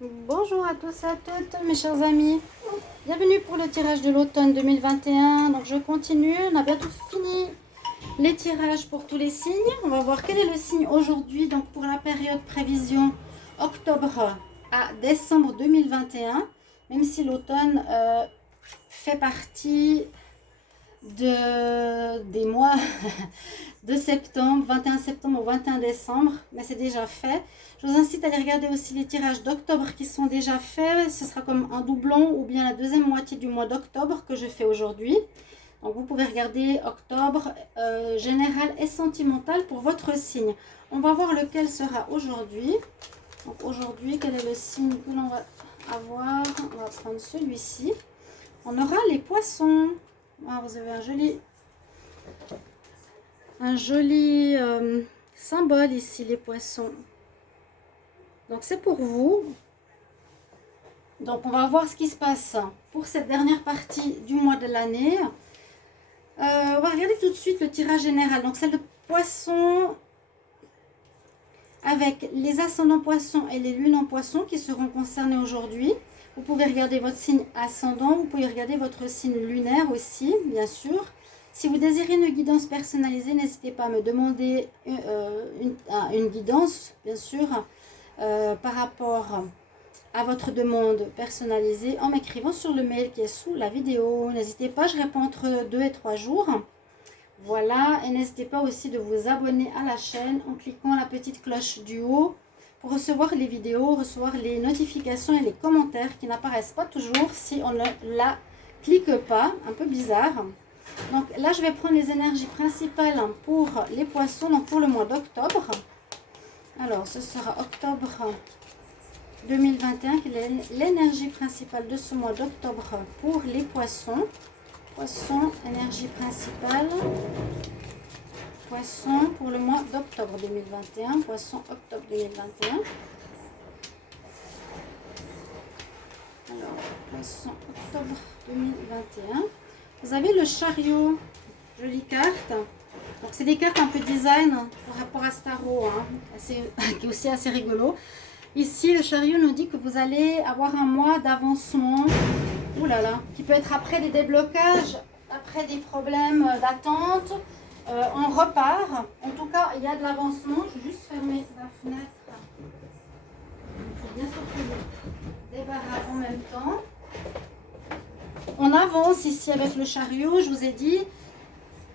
Bonjour à tous et à toutes mes chers amis, bienvenue pour le tirage de l'automne 2021. Donc je continue, on a bientôt fini les tirages pour tous les signes. On va voir quel est le signe aujourd'hui, donc pour la période prévision octobre à décembre 2021. Même si l'automne fait partie des mois de septembre, 21 septembre au 21 décembre, mais c'est déjà fait. Je vous incite à aller regarder aussi les tirages d'octobre qui sont déjà faits. Ce sera comme un doublon ou bien la deuxième moitié du mois d'octobre que je fais aujourd'hui. Donc vous pouvez regarder octobre général et sentimental pour votre signe. On va voir lequel sera aujourd'hui. Donc aujourd'hui, quel est le signe que l'on va avoir? On va prendre celui-ci. On aura les poissons. Ah, vous avez un joli symbole ici, les poissons. Donc c'est pour vous. Donc on va voir ce qui se passe pour cette dernière partie du mois de l'année. On va regarder tout de suite le tirage général. Donc c'est le poisson avec les ascendants poissons et les lunes en poisson qui seront concernés aujourd'hui. Vous pouvez regarder votre signe ascendant, vous pouvez regarder votre signe lunaire aussi, bien sûr. Si vous désirez une guidance personnalisée, n'hésitez pas à me demander une guidance, bien sûr, par rapport à votre demande personnalisée en m'écrivant sur le mail qui est sous la vidéo. N'hésitez pas, je réponds entre 2 et 3 jours. Voilà, et n'hésitez pas aussi de vous abonner à la chaîne en cliquant la petite cloche du haut pour recevoir les vidéos, recevoir les notifications et les commentaires qui n'apparaissent pas toujours si on ne la clique pas, un peu bizarre. Donc là, je vais prendre les énergies principales pour les poissons, donc pour le mois d'octobre. Alors, ce sera octobre 2021, quelle est l'énergie principale de ce mois d'octobre pour les poissons. Poisson, énergie principale. Poisson pour le mois d'octobre 2021. Poisson, octobre 2021. Alors, poisson, octobre 2021. Vous avez le chariot, jolie carte. Donc, c'est des cartes un peu design par rapport à Starro, qui est aussi assez rigolo. Ici, le chariot nous dit que vous allez avoir un mois d'avancement. Ouh là là, qui peut être après des déblocages, après des problèmes d'attente. On repart. En tout cas, il y a de l'avancement. Je vais juste fermer la fenêtre. Il faut bien sortir le débarras en même temps. On avance ici avec le chariot, je vous ai dit.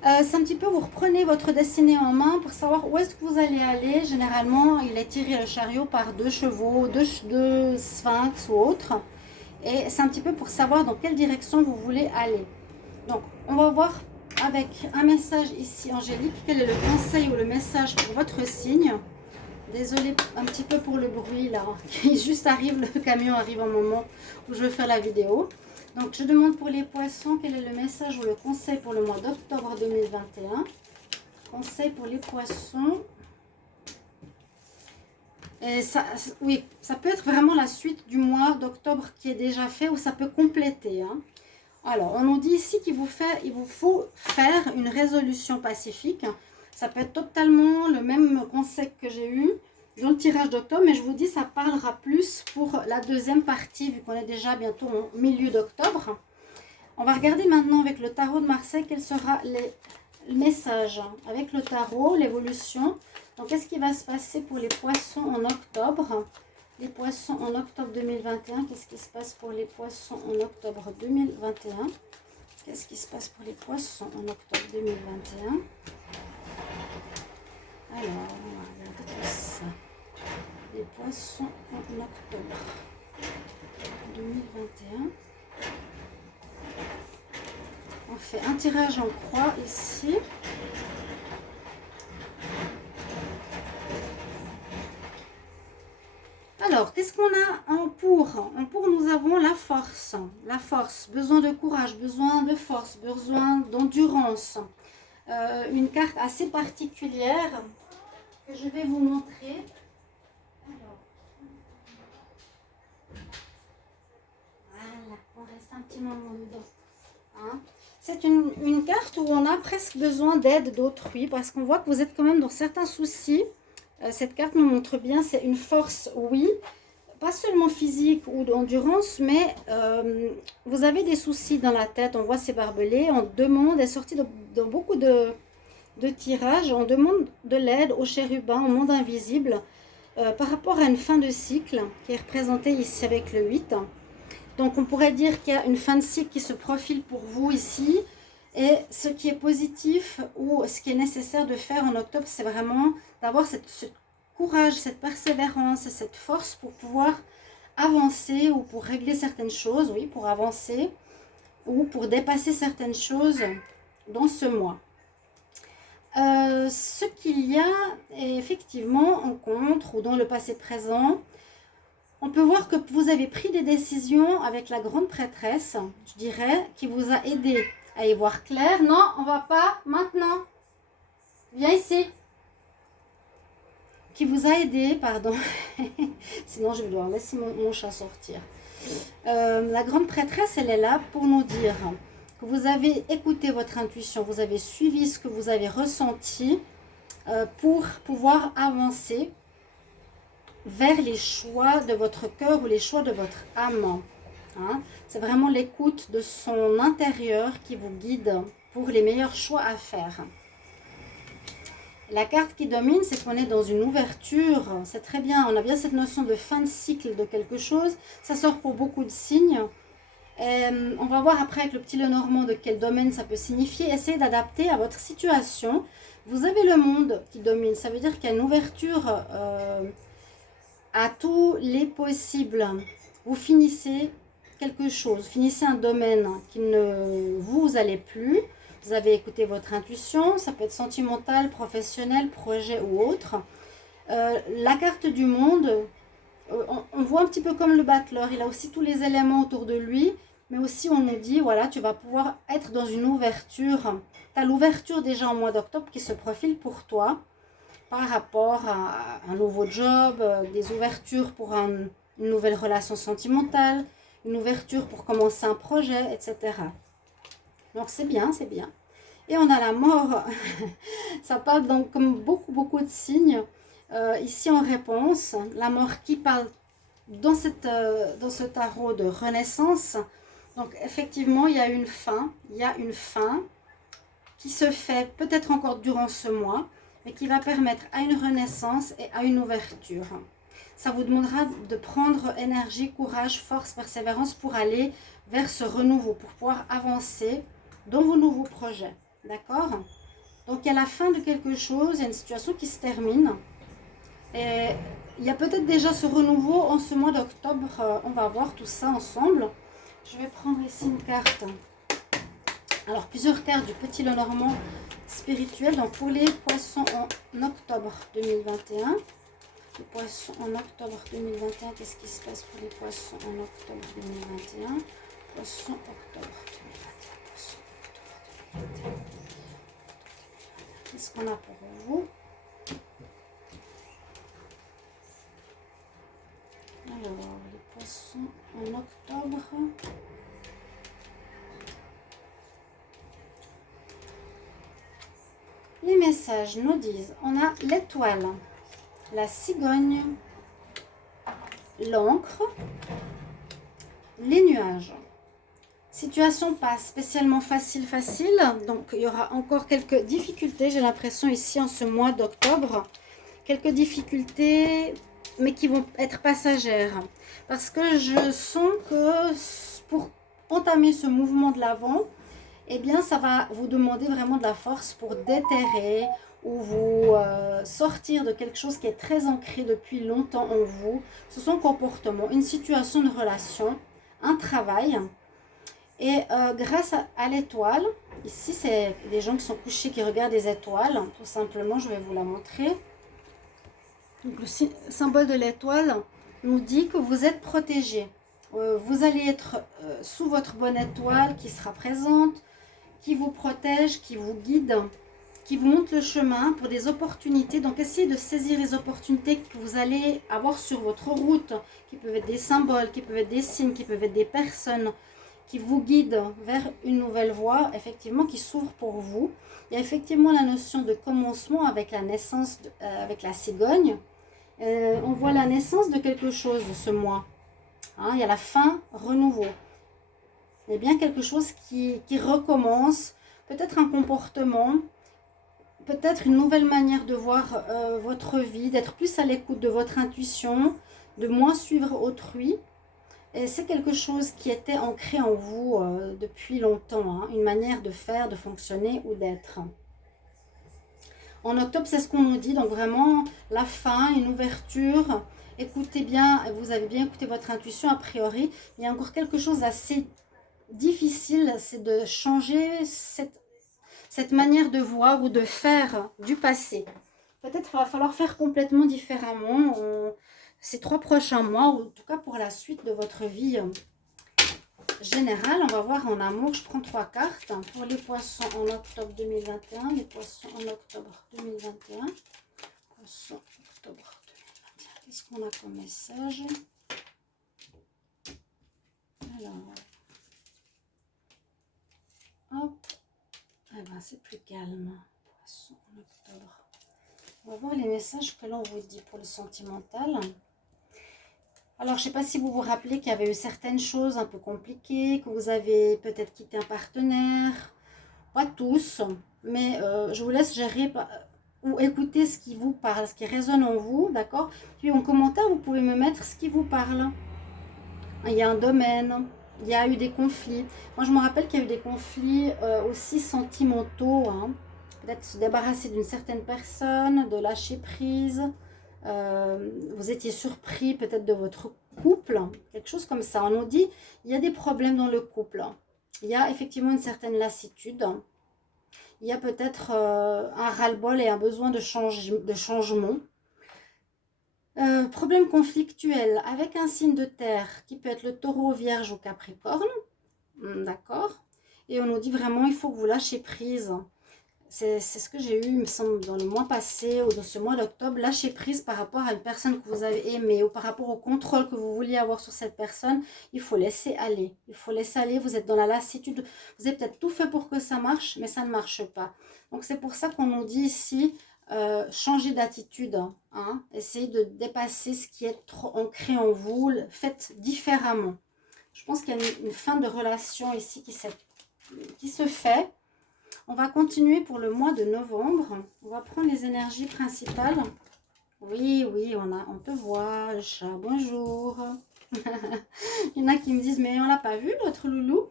C'est un petit peu, vous reprenez votre destinée en main pour savoir où est-ce que vous allez aller. Généralement, il est tiré le chariot par 2 chevaux, 2 sphinx ou autre. Et c'est un petit peu pour savoir dans quelle direction vous voulez aller. Donc, on va voir avec un message ici, Angélique, quel est le conseil ou le message pour votre signe. Désolée un petit peu pour le bruit là, qui juste arrive, le camion arrive au moment où je vais faire la vidéo. Donc, je demande pour les poissons, quel est le message ou le conseil pour le mois d'octobre 2021. Conseil pour les poissons. Et ça, oui, ça peut être vraiment la suite du mois d'octobre qui est déjà fait ou ça peut compléter. Alors, on nous dit ici qu'il vous faut faire une résolution pacifique. Ça peut être totalement le même conseil que j'ai eu dans le tirage d'octobre, mais je vous dis, ça parlera plus pour la deuxième partie, vu qu'on est déjà bientôt au milieu d'octobre. On va regarder maintenant avec le tarot de Marseille, quel sera le message avec le tarot, l'évolution. Donc, qu'est-ce qui va se passer pour les poissons en octobre? Les poissons en octobre 2021, qu'est-ce qui se passe pour les poissons en octobre 2021? Qu'est-ce qui se passe pour les poissons en octobre 2021? Alors, on va regarder tout ça. Les poissons en octobre 2021. On fait un tirage en croix ici. Alors, qu'est-ce qu'on a en pour? En pour, nous avons la force. La force, besoin de courage, besoin de force, besoin d'endurance. Une carte assez particulière que je vais vous montrer. Alors, voilà, on reste un petit moment dedans. C'est une carte où on a presque besoin d'aide d'autrui parce qu'on voit que vous êtes quand même dans certains soucis. Cette carte nous montre bien, c'est une force, oui, pas seulement physique ou d'endurance, mais vous avez des soucis dans la tête. On voit ces barbelés, on demande, est sorti dans beaucoup de tirages, on demande de l'aide aux chérubins, au monde invisible, par rapport à une fin de cycle qui est représentée ici avec le 8. Donc on pourrait dire qu'il y a une fin de cycle qui se profile pour vous ici. Et ce qui est positif ou ce qui est nécessaire de faire en octobre, c'est vraiment d'avoir ce courage, cette persévérance, cette force pour pouvoir avancer ou pour régler certaines choses, oui, pour avancer ou pour dépasser certaines choses dans ce mois. Ce qu'il y a effectivement en contre ou dans le passé présent, on peut voir que vous avez pris des décisions avec la grande prêtresse, je dirais, qui vous a aidé à y voir clair. Non, on va pas maintenant. Viens ici. Qui vous a aidé, pardon. Sinon, je vais devoir laisser mon chat sortir. La grande prêtresse, elle est là pour nous dire que vous avez écouté votre intuition, vous avez suivi ce que vous avez ressenti pour pouvoir avancer vers les choix de votre cœur ou les choix de votre âme. Hein? C'est vraiment l'écoute de son intérieur qui vous guide pour les meilleurs choix à faire. La carte qui domine, c'est qu'on est dans une ouverture. C'est très bien, on a bien cette notion de fin de cycle de quelque chose. Ça sort pour beaucoup de signes. Et on va voir après avec le petit Lenormand de quel domaine ça peut signifier. Essayez d'adapter à votre situation. Vous avez le monde qui domine. Ça veut dire qu'il y a une ouverture à tous les possibles. Vous finissez quelque chose, finissez un domaine qui ne vous allait plus. Vous avez écouté votre intuition, ça peut être sentimental, professionnel, projet ou autre. La carte du monde, on voit un petit peu comme le battleur, il a aussi tous les éléments autour de lui, mais aussi on nous dit, voilà, tu vas pouvoir être dans une ouverture. Tu as l'ouverture déjà en mois d'octobre qui se profile pour toi, par rapport à un nouveau job, des ouvertures pour une nouvelle relation sentimentale, une ouverture pour commencer un projet, etc. Donc c'est bien, c'est bien. Et on a la mort. Ça parle donc comme beaucoup de signes. Ici en réponse, la mort qui parle dans ce tarot de renaissance. Donc effectivement, il y a une fin. Il y a une fin qui se fait peut-être encore durant ce mois, mais qui va permettre à une renaissance et à une ouverture. Ça vous demandera de prendre énergie, courage, force, persévérance pour aller vers ce renouveau, pour pouvoir avancer dans vos nouveaux projets. D'accord? Donc, il y a la fin de quelque chose, il y a une situation qui se termine. Et il y a peut-être déjà ce renouveau en ce mois d'octobre. On va voir tout ça ensemble. Je vais prendre ici une carte. Alors, plusieurs cartes du petit Lenormand spirituel. Donc, pour les poissons en octobre 2021. Les poissons en octobre 2021. Qu'est-ce qui se passe pour les poissons en octobre 2021? Poissons octobre 2021. Qu'est-ce qu'on a pour vous? Alors, les poissons en octobre. Les messages nous disent, on a l'étoile, la cigogne, l'encre, les nuages. Situation pas spécialement facile, donc il y aura encore quelques difficultés, j'ai l'impression ici en ce mois d'octobre, quelques difficultés, mais qui vont être passagères, parce que je sens que pour entamer ce mouvement de l'avant, eh bien ça va vous demander vraiment de la force pour déterrer ou vous sortir de quelque chose qui est très ancré depuis longtemps en vous. Ce sont comportements, une situation, une relation, un travail. Et grâce à l'étoile, ici c'est des gens qui sont couchés, qui regardent les étoiles, tout simplement, je vais vous la montrer. Donc le symbole de l'étoile nous dit que vous êtes protégé. Vous allez être sous votre bonne étoile qui sera présente, qui vous protège, qui vous guide, qui vous montre le chemin pour des opportunités. Donc essayez de saisir les opportunités que vous allez avoir sur votre route, qui peuvent être des symboles, qui peuvent être des signes, qui peuvent être des personnes, qui vous guide vers une nouvelle voie, effectivement, qui s'ouvre pour vous. Il y a effectivement la notion de commencement avec la naissance, avec la cigogne. On voit la naissance de quelque chose ce mois. Hein, il y a la fin, renouveau. Il y a bien quelque chose qui recommence, peut-être un comportement, peut-être une nouvelle manière de voir votre vie, d'être plus à l'écoute de votre intuition, de moins suivre autrui. Et c'est quelque chose qui était ancré en vous depuis longtemps, hein, une manière de faire, de fonctionner ou d'être. En octobre, c'est ce qu'on nous dit, donc vraiment la fin, une ouverture. Écoutez bien, vous avez bien écouté votre intuition a priori. Il y a encore quelque chose d'assez difficile, c'est de changer cette manière de voir ou de faire du passé. Peut-être qu'il va falloir faire complètement différemment ces 3 prochains mois, ou en tout cas pour la suite de votre vie générale. On va voir en amour, je prends 3 cartes pour les poissons en octobre 2021, les poissons en octobre 2021, poissons octobre 2021. Qu'est-ce qu'on a comme message? Alors, hop, eh ben, c'est plus calme. Poissons en octobre. On va voir les messages que l'on vous dit pour le sentimental. Alors, je ne sais pas si vous vous rappelez qu'il y avait eu certaines choses un peu compliquées, que vous avez peut-être quitté un partenaire. Pas tous, mais je vous laisse gérer ou écouter ce qui vous parle, ce qui résonne en vous, d'accord? Puis en commentaire, vous pouvez me mettre ce qui vous parle. Il y a un domaine, il y a eu des conflits. Moi, je me rappelle qu'il y a eu des conflits aussi sentimentaux, hein. Peut-être se débarrasser d'une certaine personne, de lâcher prise. Vous étiez surpris peut-être de votre couple, quelque chose comme ça. On nous dit, il y a des problèmes dans le couple. Il y a effectivement une certaine lassitude. Il y a peut-être un ras-le-bol et un besoin de changement. Problème conflictuel avec un signe de terre qui peut être le taureau, vierge ou capricorne. D'accord? Et on nous dit vraiment, il faut que vous lâchez prise. C'est ce que j'ai eu, il me semble, dans le mois passé ou dans ce mois d'octobre. Lâcher prise par rapport à une personne que vous avez aimée ou par rapport au contrôle que vous vouliez avoir sur cette personne. Il faut laisser aller. Il faut laisser aller. Vous êtes dans la lassitude. Vous avez peut-être tout fait pour que ça marche, mais ça ne marche pas. Donc, c'est pour ça qu'on nous dit ici, changer d'attitude. Hein, essayez de dépasser ce qui est trop ancré en vous. Faites différemment. Je pense qu'il y a une fin de relation ici qui se fait. On va continuer pour le mois de novembre. On va prendre les énergies principales. Oui, oui, on te voit, le chat, bonjour. Il y en a qui me disent, mais on l'a pas vu, notre loulou.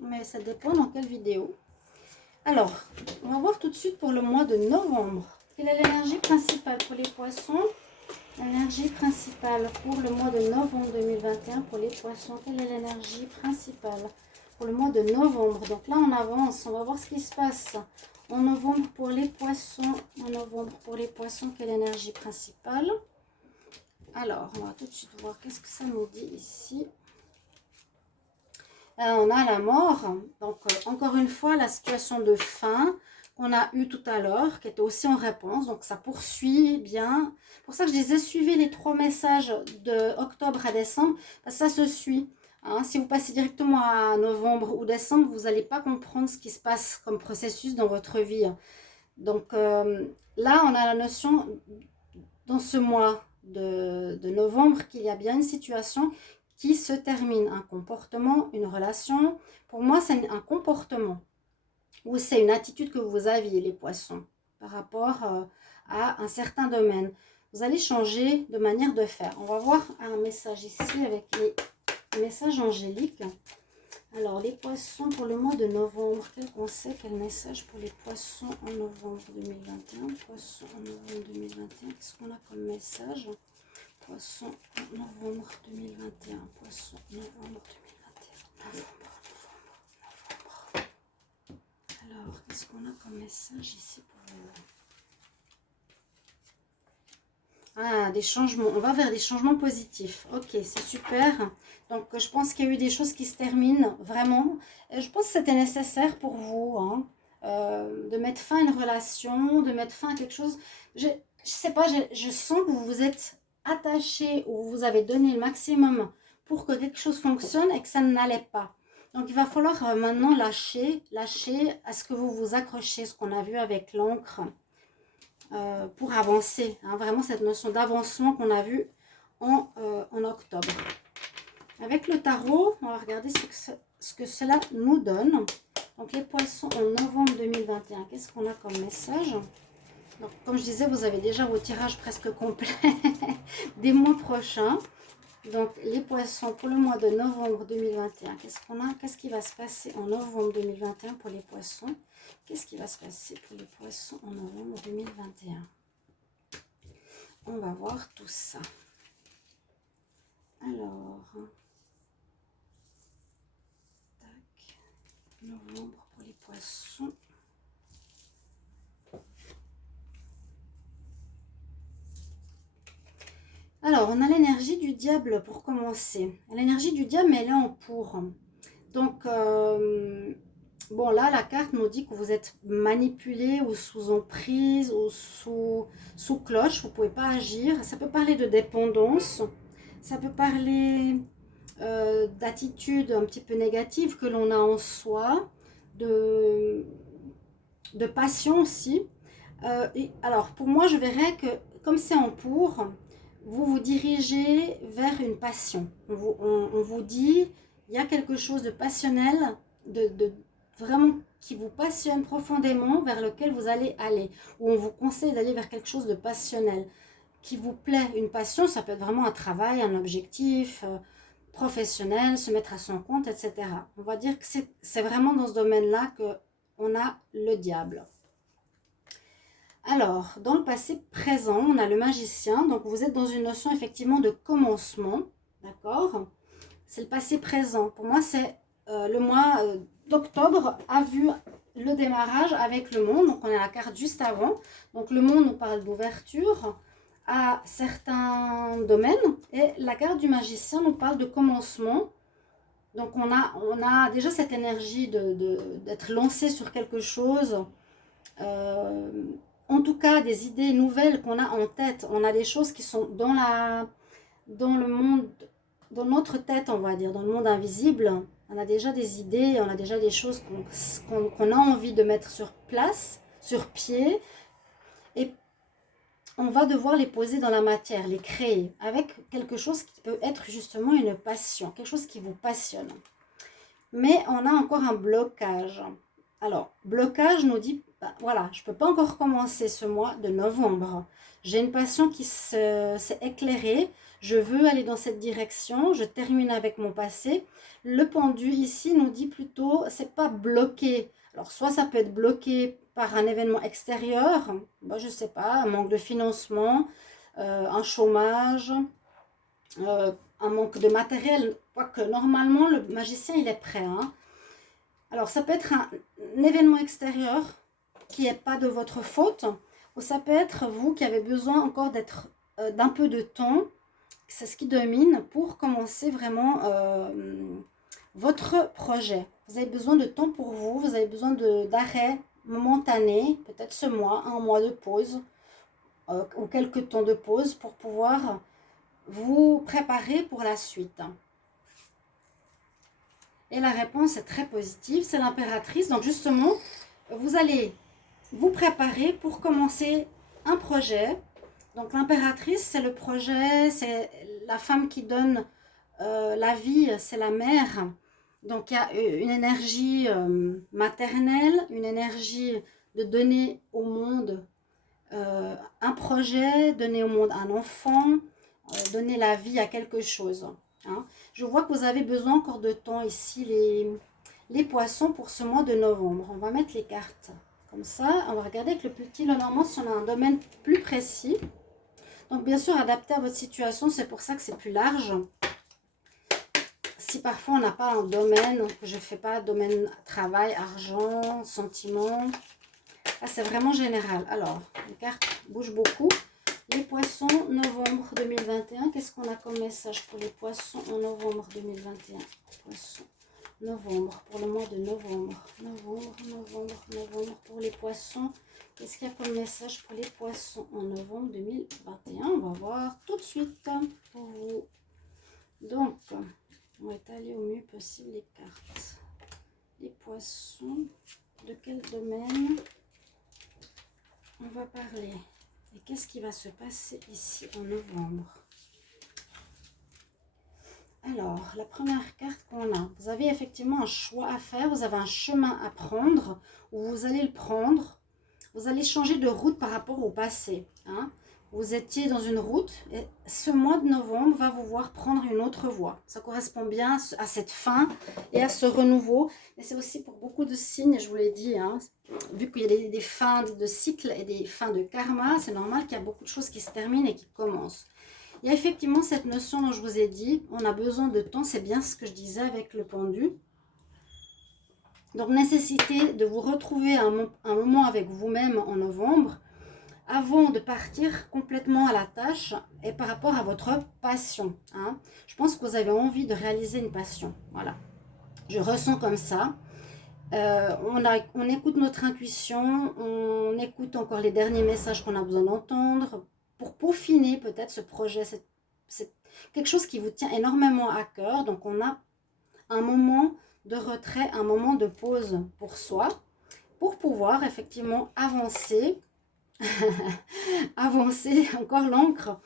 Mais ça dépend dans quelle vidéo. Alors, on va voir tout de suite pour le mois de novembre. Quelle est l'énergie principale pour les poissons? L'énergie principale pour le mois de novembre 2021 pour les poissons. Quelle est l'énergie principale pour le mois de novembre? Donc là, on avance. On va voir ce qui se passe en novembre pour les poissons. En novembre pour les poissons, quelle est l'énergie principale? Alors, on va tout de suite voir qu'est-ce que ça nous dit ici. On a la mort. Donc, encore une fois, la situation de fin qu'on a eu tout à l'heure, qui était aussi en réponse. Donc, ça poursuit bien. C'est pour ça que je disais, suivez les 3 messages de octobre à décembre, parce que ça se suit. Hein, si vous passez directement à novembre ou décembre, vous n'allez pas comprendre ce qui se passe comme processus dans votre vie. Donc, là, on a la notion, dans ce mois de novembre, qu'il y a bien une situation qui se termine, un comportement, une relation. Pour moi, c'est un comportement ou c'est une attitude que vous aviez, les poissons, par rapport à un certain domaine. Vous allez changer de manière de faire. On va voir un message ici avec les messages angéliques. Alors, les poissons pour le mois de novembre. Quel conseil, quel message pour les poissons en novembre 2021? Poissons en novembre 2021. Qu'est-ce qu'on a comme message? Poisson en novembre 2021. Poisson novembre 2021. Novembre. Alors, qu'est-ce qu'on a comme message ici pour vous? Ah, des changements. On va vers des changements positifs. Ok, c'est super. Donc, je pense qu'il y a eu des choses qui se terminent vraiment. Et je pense que c'était nécessaire pour vous, hein, de mettre fin à une relation, de mettre fin à quelque chose. Je sais pas, je sens que vous vous êtes attaché ou vous avez donné le maximum pour que quelque chose fonctionne et que ça n'allait pas. Donc, il va falloir maintenant lâcher à ce que vous vous accrochez, ce qu'on a vu avec l'encre. pour avancer. Hein, vraiment cette notion d'avancement qu'on a vu en octobre. Avec le tarot, on va regarder ce que cela nous donne. Donc les poissons en novembre 2021, qu'est-ce qu'on a comme message? Donc, comme je disais, vous avez déjà vos tirages presque complets des mois prochains. Donc, les poissons pour le mois de novembre 2021. Qu'est-ce qu'on a? Qu'est-ce qui va se passer en novembre 2021 pour les poissons? Qu'est-ce qui va se passer pour les poissons en novembre 2021? On va voir tout ça. Alors, tac, novembre pour les poissons. Alors, on a l'énergie du diable pour commencer. L'énergie du diable, mais elle est en pour. Donc, bon, là, la carte nous dit que vous êtes manipulé ou sous emprise ou sous cloche. Vous ne pouvez pas agir. Ça peut parler de dépendance. Ça peut parler d'attitude un petit peu négative que l'on a en soi. De passion aussi. Alors, pour moi, je verrais que, comme c'est en pour, vous vous dirigez vers une passion. On vous dit, il y a quelque chose de passionnel, vraiment qui vous passionne profondément, vers lequel vous allez aller. Ou on vous conseille d'aller vers quelque chose de passionnel, qui vous plaît. Une passion, ça peut être vraiment un travail, un objectif professionnel, se mettre à son compte, etc. On va dire que c'est vraiment dans ce domaine-là qu'on a le diable. Alors, dans le passé présent, on a le magicien. Donc, vous êtes dans une notion effectivement de commencement. D'accord? C'est le passé présent. Pour moi, c'est le mois d'octobre a vu le démarrage avec le monde. Donc, on a la carte juste avant. Donc, le monde nous parle d'ouverture à certains domaines. Et la carte du magicien nous parle de commencement. Donc, on a déjà cette énergie d'être lancé sur quelque chose. En tout cas, des idées nouvelles qu'on a en tête. On a des choses qui sont dans le monde, dans notre tête, on va dire, dans le monde invisible. On a déjà des idées, on a déjà des choses qu'on a envie de mettre sur place, sur pied. Et on va devoir les poser dans la matière, les créer, avec quelque chose qui peut être justement une passion, quelque chose qui vous passionne. Mais on a encore un blocage. Alors, blocage nous dit, bah, voilà, je ne peux pas encore commencer ce mois de novembre. J'ai une passion qui s'est éclairée. Je veux aller dans cette direction. Je termine avec mon passé. Le pendu ici nous dit plutôt, c'est pas bloqué. Alors, soit ça peut être bloqué par un événement extérieur, bah, je ne sais pas, un manque de financement, un chômage, un manque de matériel. Quoique, normalement, le magicien, il est prêt, hein. Alors, ça peut être un événement extérieur qui n'est pas de votre faute, ou ça peut être vous qui avez besoin encore d'un peu de temps, c'est ce qui domine, pour commencer vraiment votre projet. Vous avez besoin de temps pour vous, vous avez besoin d'arrêt momentané, peut-être ce mois, un mois de pause, ou quelques temps de pause pour pouvoir vous préparer pour la suite. Et la réponse est très positive, c'est l'impératrice. Donc justement, vous allez vous préparer pour commencer un projet. Donc l'impératrice, c'est le projet, c'est la femme qui donne la vie, c'est la mère. Donc il y a une énergie maternelle, une énergie de donner au monde un projet, donner au monde un enfant, donner la vie à quelque chose. Hein. Je vois que vous avez besoin encore de temps ici, les poissons, pour ce mois de novembre. On va mettre les cartes comme ça. On va regarder avec le petit Lenormand si on a un domaine plus précis. Donc, bien sûr, adapté à votre situation, c'est pour ça que c'est plus large. Si parfois on n'a pas un domaine, que je ne fais pas domaine travail, argent, sentiment, là c'est vraiment général. Alors, les cartes bougent beaucoup. Les poissons, novembre 2021. Qu'est-ce qu'on a comme message pour les poissons en novembre 2021? Poissons, novembre, pour le mois de novembre. Novembre pour les poissons. Qu'est-ce qu'il y a comme message pour les poissons en novembre 2021? On va voir tout de suite pour vous. Donc, on va étaler au mieux possible les cartes. Les poissons, de quel domaine on va parler? Et qu'est-ce qui va se passer ici en novembre? Alors, la première carte qu'on a, vous avez effectivement un choix à faire, vous avez un chemin à prendre, où vous allez le prendre, vous allez changer de route par rapport au passé. Hein. Vous étiez dans une route, et ce mois de novembre va vous voir prendre une autre voie. Ça correspond bien à cette fin et à ce renouveau. Et c'est aussi pour beaucoup de signes, je vous l'ai dit, hein, vu qu'il y a des fins de cycle et des fins de karma, c'est normal qu'il y a beaucoup de choses qui se terminent et qui commencent. Il y a effectivement cette notion dont je vous ai dit, on a besoin de temps, c'est bien ce que je disais avec le pendu. Donc, nécessité de vous retrouver un moment avec vous-même en novembre, avant de partir complètement à la tâche et par rapport à votre passion. Hein. Je pense que vous avez envie de réaliser une passion. Voilà. Je ressens comme ça. On écoute notre intuition, on écoute encore les derniers messages qu'on a besoin d'entendre pour peaufiner peut-être ce projet. C'est quelque chose qui vous tient énormément à cœur. Donc on a un moment de retrait, un moment de pause pour soi, pour pouvoir effectivement avancer, avancer encore l'encre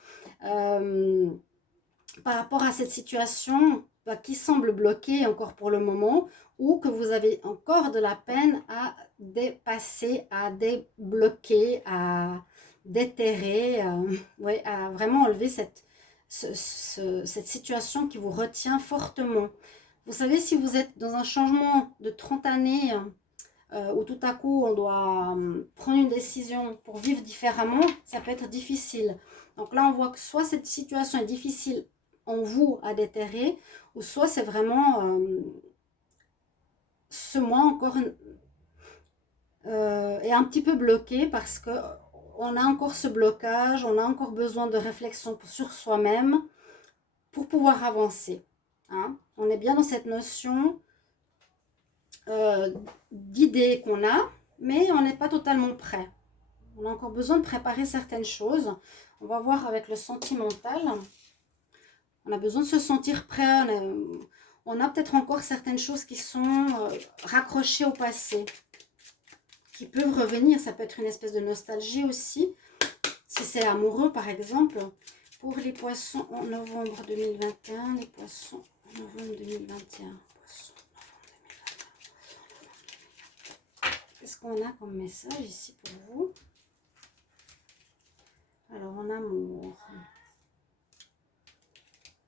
par rapport à cette situation qui semble bloquée encore pour le moment, ou que vous avez encore de la peine à dépasser, à débloquer, à déterrer, ouais, à vraiment enlever cette situation qui vous retient fortement. Vous savez, si vous êtes dans un changement de 30 années, où tout à coup on doit prendre une décision pour vivre différemment, ça peut être difficile. Donc là, on voit que soit cette situation est difficile en vous à déterrer, ou soit c'est vraiment ce mois encore est un petit peu bloqué parce que on a encore ce blocage, on a encore besoin de réflexion sur soi-même pour pouvoir avancer. Hein. On est bien dans cette notion d'idées qu'on a, mais on n'est pas totalement prêt. On a encore besoin de préparer certaines choses. On va voir avec le sentimental. On a besoin de se sentir prêt. On a peut-être encore certaines choses qui sont raccrochées au passé, qui peuvent revenir. Ça peut être une espèce de nostalgie aussi, si c'est amoureux par exemple. Pour les poissons en novembre 2021, les poissons en novembre 2021. Qu'est-ce qu'on a comme message ici pour vous? Alors, en amour.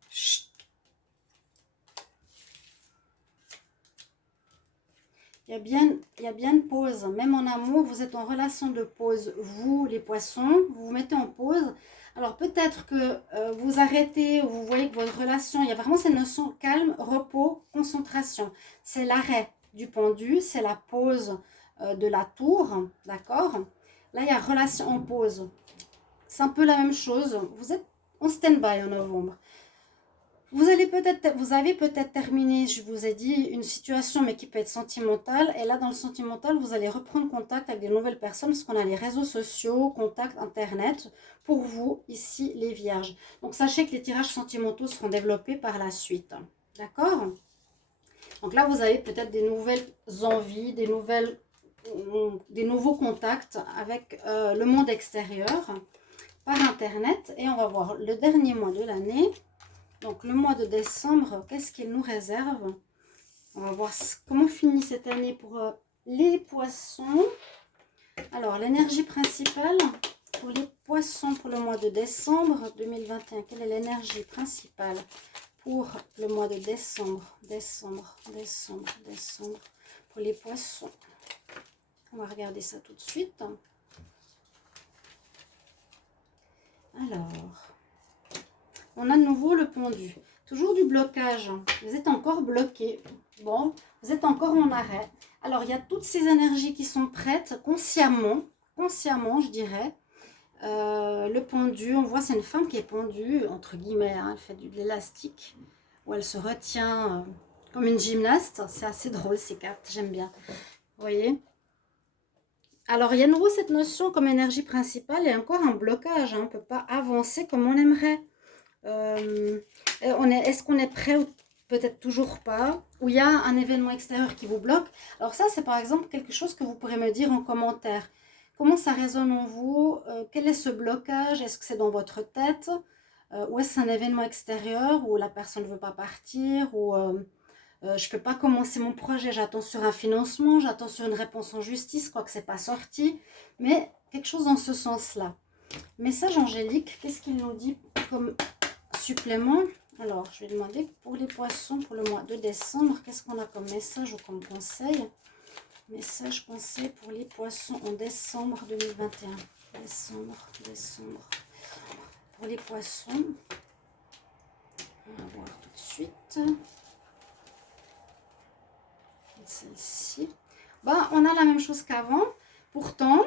Chut. Il y a bien une pause. Même en amour, vous êtes en relation de pause. Vous, les poissons, vous vous mettez en pause. Alors, peut-être que vous arrêtez ou vous voyez que votre relation, il y a vraiment cette notion calme, repos, concentration. C'est l'arrêt du pendu, c'est la pause de la tour, d'accord? Là, il y a relation en pause. C'est un peu la même chose. Vous êtes en stand-by en novembre. Vous avez peut-être terminé, je vous ai dit, une situation, mais qui peut être sentimentale. Et là, dans le sentimental, vous allez reprendre contact avec de nouvelles personnes, parce qu'on a les réseaux sociaux, contact internet, pour vous, ici, les vierges. Donc, sachez que les tirages sentimentaux seront développés par la suite. D'accord? Donc là, vous avez peut-être des nouvelles envies, des nouveaux contacts avec le monde extérieur par internet. Et on va voir le dernier mois de l'année. Donc le mois de décembre, qu'est-ce qu'il nous réserve? On va voir comment finit cette année pour les poissons. Alors l'énergie principale pour les poissons pour le mois de décembre 2021. Quelle est l'énergie principale pour le mois de décembre? Décembre pour les poissons. On va regarder ça tout de suite. Alors, on a de nouveau le pendu. Toujours du blocage. Vous êtes encore bloqué. Bon, vous êtes encore en arrêt. Alors, il y a toutes ces énergies qui sont prêtes consciemment, je dirais. Le pendu, on voit, c'est une femme qui est pendue, entre guillemets, hein, elle fait de l'élastique, où elle se retient comme une gymnaste. C'est assez drôle ces cartes, j'aime bien. Vous voyez? Alors, il y a de nouveau cette notion comme énergie principale et encore un blocage. Hein, on ne peut pas avancer comme on aimerait. Est-ce qu'on est prêt ou peut-être toujours pas? Ou il y a un événement extérieur qui vous bloque? Alors ça, c'est par exemple quelque chose que vous pourrez me dire en commentaire. comment ça résonne en vous, quel est ce blocage, est-ce que c'est dans votre tête, ou est-ce un événement extérieur où la personne ne veut pas partir, ou je ne peux pas commencer mon projet, j'attends sur un financement, j'attends sur une réponse en justice, quoi que c'est pas sorti, mais quelque chose dans ce sens-là. Message angélique, qu'est-ce qu'il nous dit comme supplément? Alors, je vais demander pour les poissons pour le mois de décembre, qu'est-ce qu'on a comme message ou comme conseil? Message conseil pour les poissons en décembre 2021. Décembre. Pour les poissons, on va voir tout de suite. Celle-ci. Ben, on a la même chose qu'avant. Pourtant,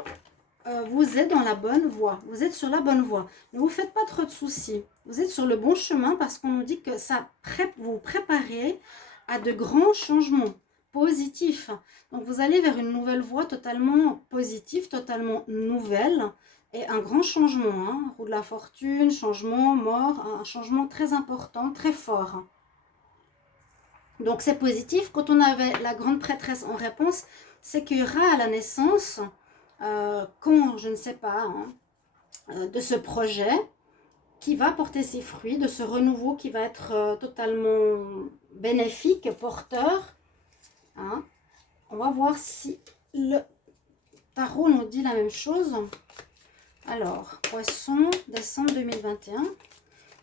vous êtes dans la bonne voie. Vous êtes sur la bonne voie. Ne vous faites pas trop de soucis. Vous êtes sur le bon chemin parce qu'on nous dit que ça vous préparez à de grands changements positifs. Donc, vous allez vers une nouvelle voie totalement positive, totalement nouvelle et un grand changement. Hein. Roue de la fortune, changement, mort, un changement très important, très fort. Donc, c'est positif. Quand on avait la grande prêtresse en réponse, c'est qu'il y aura à la naissance, quand, je ne sais pas, hein, de ce projet qui va porter ses fruits, de ce renouveau qui va être totalement bénéfique, porteur. Hein. On va voir si le tarot nous dit la même chose. Alors, poisson, décembre 2021.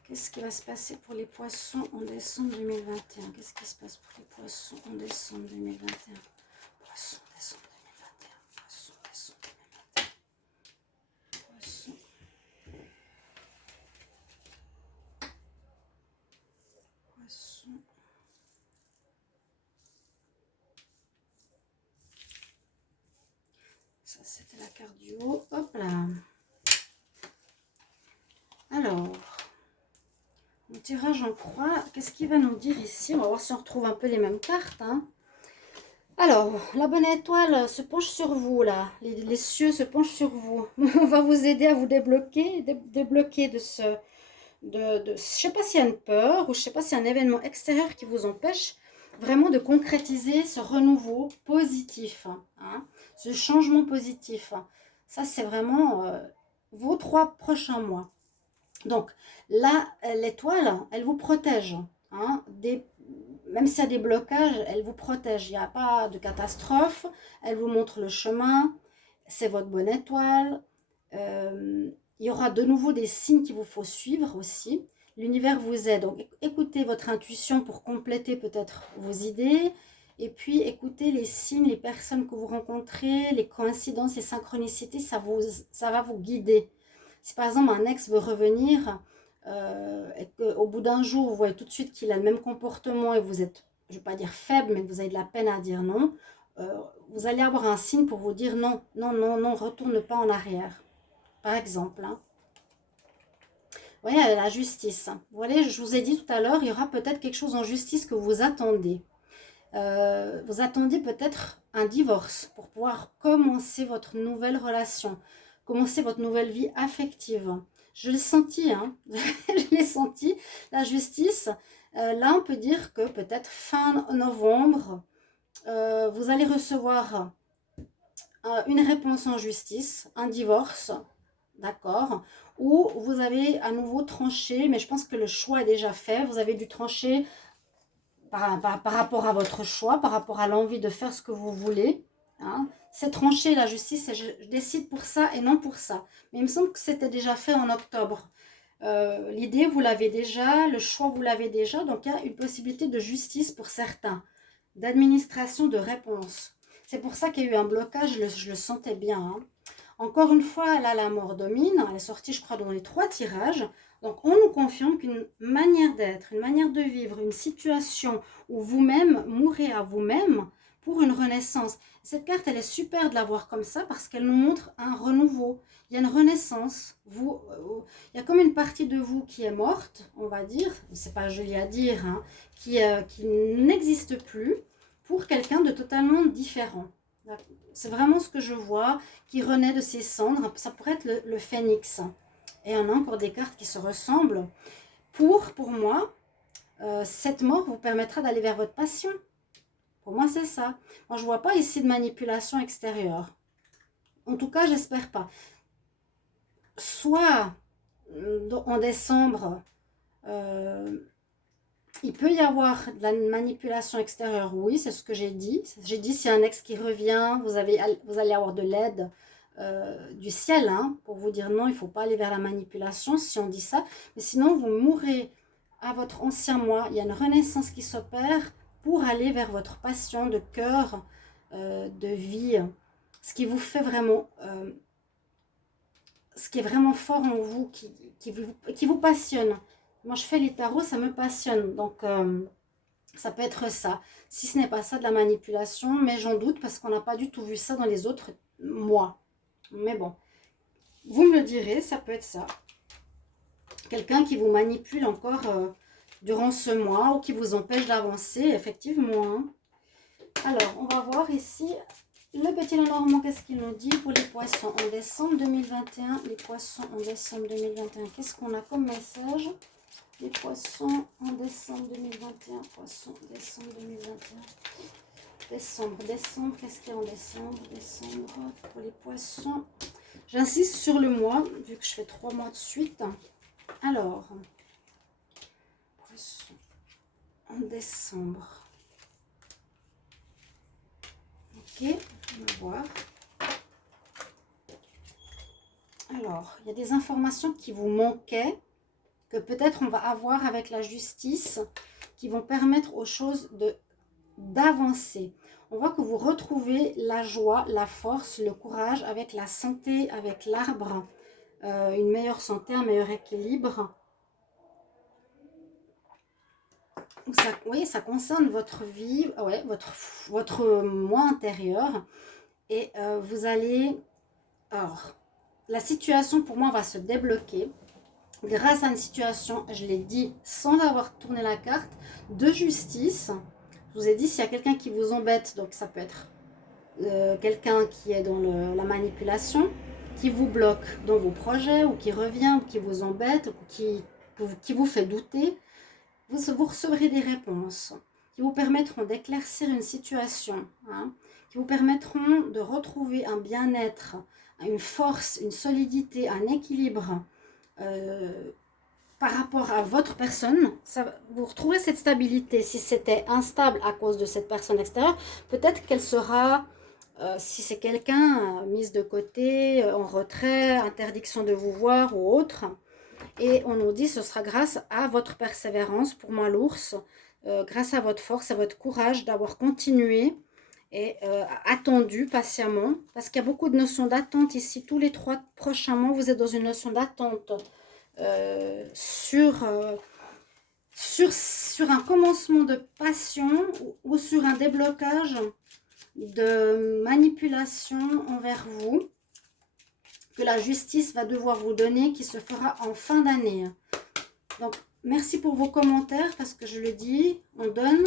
Qu'est-ce qui va se passer pour les poissons en décembre 2021? Qu'est-ce qui se passe pour les poissons en décembre 2021? Poisson, décembre 2021. Poisson, décembre 2021. Poisson. Poisson. Ça, c'était la carte du haut. Hop là. Alors, mon tirage en croix, qu'est-ce qu'il va nous dire ici? On va voir si on retrouve un peu les mêmes cartes. Hein. Alors, la bonne étoile se penche sur vous, là. Les cieux se penchent sur vous. On va vous aider à vous débloquer de ce... je ne sais pas s'il y a une peur ou je ne sais pas s'il y a un événement extérieur qui vous empêche vraiment de concrétiser ce renouveau positif, hein, ce changement positif. Ça, c'est vraiment vos 3 prochains mois. Donc, là, l'étoile, elle vous protège. Hein, même s'il y a des blocages, elle vous protège. Il n'y a pas de catastrophe. Elle vous montre le chemin. C'est votre bonne étoile. Il y aura de nouveau des signes qu'il vous faut suivre aussi. L'univers vous aide. Donc, écoutez votre intuition pour compléter peut-être vos idées. Et puis, écoutez les signes, les personnes que vous rencontrez, les coïncidences, les synchronicités, ça va vous guider. Si par exemple un ex veut revenir et qu'au bout d'un jour, vous voyez tout de suite qu'il a le même comportement et vous êtes, je ne vais pas dire faible, mais que vous avez de la peine à dire non, vous allez avoir un signe pour vous dire non, non, non, non, retourne pas en arrière. Par exemple. Hein. Vous voyez, la justice. Vous voyez, je vous ai dit tout à l'heure, il y aura peut-être quelque chose en justice que vous attendez. Vous attendiez peut-être un divorce pour pouvoir commencer votre nouvelle relation, commencer votre nouvelle vie affective. Je l'ai senti, hein. Je l'ai senti, la justice. Là, on peut dire que peut-être fin novembre, vous allez recevoir une réponse en justice, un divorce, d'accord, ou vous avez à nouveau tranché, mais je pense que le choix est déjà fait, vous avez dû trancher par rapport à votre choix, par rapport à l'envie de faire ce que vous voulez. Hein. C'est tranché la justice et je décide pour ça et non pour ça. Mais il me semble que c'était déjà fait en octobre. L'idée, vous l'avez déjà, le choix, vous l'avez déjà. Donc, il y a une possibilité de justice pour certains, d'administration de réponse. C'est pour ça qu'il y a eu un blocage, je le sentais bien. Hein. Encore une fois, là, la mort domine. Elle est sortie, je crois, dans les 3 tirages. Donc, on nous confirme qu'une manière d'être, une manière de vivre, une situation où vous-même mourrez à vous-même pour une renaissance. Cette carte, elle est super de la voir comme ça parce qu'elle nous montre un renouveau. Il y a une renaissance. Il y a comme une partie de vous qui est morte, on va dire. C'est pas joli à dire, hein, qui n'existe plus pour quelqu'un de totalement différent. C'est vraiment ce que je vois, qui renaît de ses cendres. Ça pourrait être le phénix. Et on a encore des cartes qui se ressemblent. Pour moi, cette mort vous permettra d'aller vers votre passion. Pour moi, c'est ça. Moi, je ne vois pas ici de manipulation extérieure. En tout cas, j'espère pas. Soit en décembre, il peut y avoir de la manipulation extérieure, oui, c'est ce que j'ai dit. J'ai dit, s'il y a un ex qui revient, vous allez avoir de l'aide du ciel, hein, pour vous dire non, il ne faut pas aller vers la manipulation, si on dit ça. Mais sinon, vous mourrez à votre ancien moi. Il y a une renaissance qui s'opère pour aller vers votre passion de cœur, de vie, ce qui vous fait vraiment... ce qui est vraiment fort en vous, qui vous passionne. Moi, je fais les tarots, ça me passionne. Donc, ça peut être ça. Si ce n'est pas ça, de la manipulation, mais j'en doute parce qu'on n'a pas du tout vu ça dans les autres mois. Mais bon, vous me le direz, ça peut être ça. Quelqu'un qui vous manipule encore durant ce mois ou qui vous empêche d'avancer, effectivement. Hein. Alors, on va voir ici... Le petit Lenormand, qu'est-ce qu'il nous dit pour les poissons en décembre 2021? Les poissons en décembre 2021, qu'est-ce qu'on a comme message? Les poissons en décembre 2021, poissons décembre 2021. Décembre, qu'est-ce qu'il y a en décembre? Décembre, pour les poissons. J'insiste sur le mois, vu que je fais 3 mois de suite. Alors, poissons en décembre. Ok, on va voir. Alors, il y a des informations qui vous manquaient, que peut-être on va avoir avec la justice, qui vont permettre aux choses d'avancer. On voit que vous retrouvez la joie, la force, le courage avec la santé, avec l'arbre, une meilleure santé, un meilleur équilibre. Ça, oui, ça concerne votre vie, ouais, votre moi intérieur. Et vous allez... Alors, la situation pour moi va se débloquer grâce à une situation, je l'ai dit sans avoir tourné la carte, de justice. Je vous ai dit, s'il y a quelqu'un qui vous embête, donc ça peut être quelqu'un qui est dans la manipulation, qui vous bloque dans vos projets, ou qui revient, ou qui vous embête, ou qui vous fait douter, vous recevrez des réponses qui vous permettront d'éclaircir une situation, hein, qui vous permettront de retrouver un bien-être, une force, une solidité, un équilibre par rapport à votre personne. Vous retrouverez cette stabilité. Si c'était instable à cause de cette personne extérieure, peut-être qu'elle sera, si c'est quelqu'un, mise de côté, en retrait, interdiction de vous voir ou autre. Et on nous dit ce sera grâce à votre persévérance, pour moi l'ours, grâce à votre force, à votre courage d'avoir continué et attendu patiemment. Parce qu'il y a beaucoup de notions d'attente ici. Tous les 3 prochains mois, vous êtes dans une notion d'attente sur un commencement de passion ou sur un déblocage de manipulation envers vous, que la justice va devoir vous donner, qui se fera en fin d'année. Donc, merci pour vos commentaires, parce que je le dis, on donne,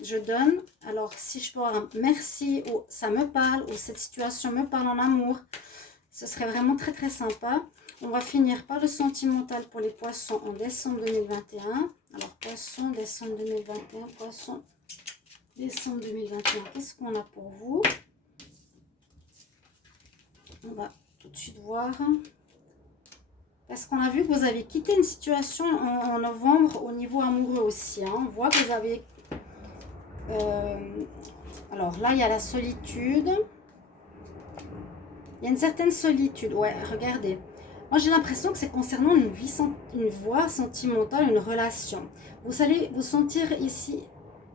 je donne. Alors, si je peux avoir un merci, ou ça me parle, ou cette situation me parle en amour, ce serait vraiment très très sympa. On va finir par le sentimental pour les poissons en décembre 2021. Alors, poissons, décembre 2021, poissons, décembre 2021. Qu'est-ce qu'on a pour vous? On va tout de suite voir. Parce qu'on a vu que vous avez quitté une situation en novembre au niveau amoureux aussi. Hein. On voit que vous avez... alors là, il y a la solitude. Il y a une certaine solitude. Ouais, regardez. Moi, j'ai l'impression que c'est concernant une voie sentimentale, une relation. Vous allez vous sentir ici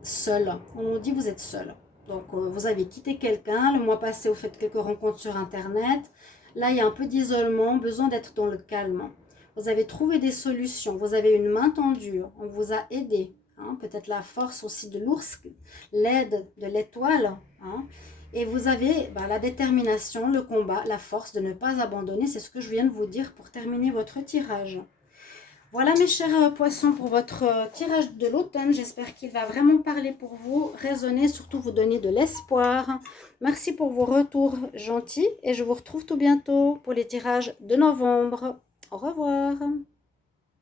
seul. On nous dit que vous êtes seul. Donc, vous avez quitté quelqu'un. Le mois passé, vous faites quelques rencontres sur Internet. Là, il y a un peu d'isolement, besoin d'être dans le calme. Vous avez trouvé des solutions. Vous avez une main tendue. On vous a aidé. Hein, peut-être la force aussi de l'ours, l'aide de l'étoile. Hein. Et vous avez la détermination, le combat, la force de ne pas abandonner. C'est ce que je viens de vous dire pour terminer votre tirage. Voilà mes chers poissons pour votre tirage de l'automne. J'espère qu'il va vraiment parler pour vous, résonner, surtout vous donner de l'espoir. Merci pour vos retours gentils et je vous retrouve tout bientôt pour les tirages de novembre. Au revoir.